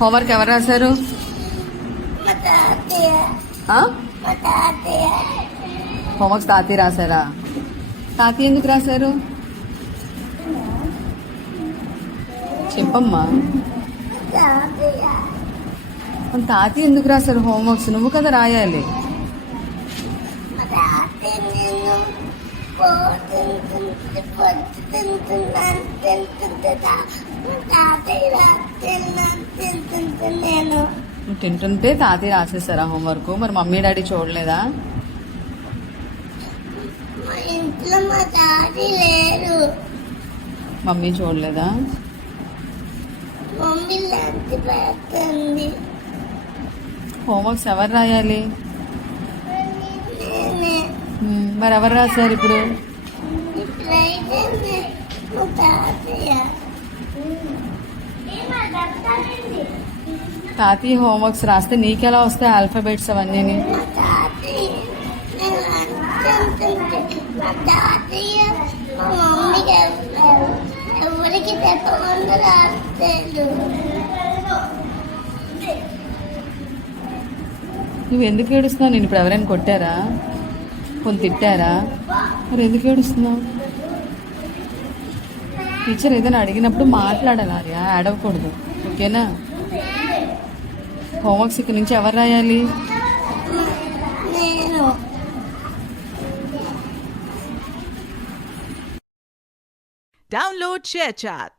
Homework ఎవరు రాశారు? Homeworks తాతయ్య రాశారా? తాతయ్య ఎందుకు రాశారు చెప్పమ్మా. తాతయ్య ఎందుకు రాశారు హోంవర్క్స్? నువ్వు కదా రాయాలి. నువ్వు తింటుంటే తాతయ్య రాసేసారా హోంవర్క్? మరి మమ్మీ డాడీ చూడలేదా? ఇంట్లో మా డాడీ లేరు. మమ్మీ చూడలేదా? మమ్మీ లంచ్ పెడుతుంది. హోంవర్క్స్ ఎవరు రాయాలి? నేనే. మరి ఎవరు రాశారు ఇప్పుడు? ఇప్పుడైతే మా తాతయ్య. తాతయ్య హోంవర్క్స్ రాస్తే నీకెలా వస్తాయి ఆల్ఫాబెట్స్ అవన్నీ? మా తాతయ్య నేను లంచ్ తింటుంటే మా తాతయ్య మా మమ్మీకి వేస్తారు. ఎవరికి చెప్పకుండా రాస్తాడు. నువ్వు ఎందుకు ఏడుస్తున్నావు? నేను ఇప్పుడు ఎవరైనా కొట్టారా? కొంత తిట్టారా? మరి ఎందుకు ఏడుస్తున్నావు? టీచర్ ఏదైనా అడిగినప్పుడు మాట్లాడాలి ఆర్యా, ఏడవకూడదు. ఓకేనా? హోంవర్క్స్ ఇక్కడ నుంచి ఎవరు రాయాలి? నేను. Download ShareChat.